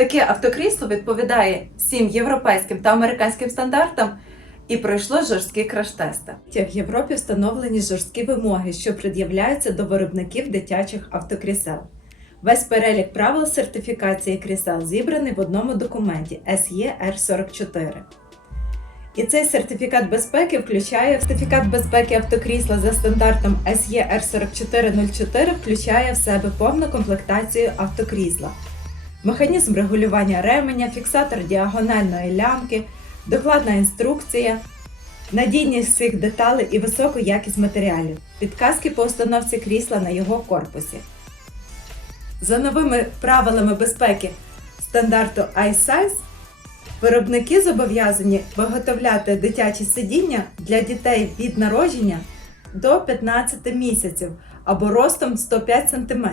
Таке автокрісло відповідає всім європейським та американським стандартам і пройшло жорсткі краш-тести. В Європі встановлені жорсткі вимоги, що пред'являються до виробників дитячих автокрісел. Весь перелік правил сертифікації крісел зібраний в одному документі E SE R44. І цей сертифікат безпеки включає сертифікат безпеки автокрісла за стандартом E SE R4404 включає в себе повну комплектацію автокрісла, механізм регулювання ременя, фіксатор діагональної лямки, докладна інструкція, надійність всіх деталей і високу якість матеріалів, підказки по установці крісла на його корпусі. За новими правилами безпеки стандарту iSize Виробники зобов'язані виготовляти дитячі сидіння для дітей від народження до 15 місяців або ростом 105 см.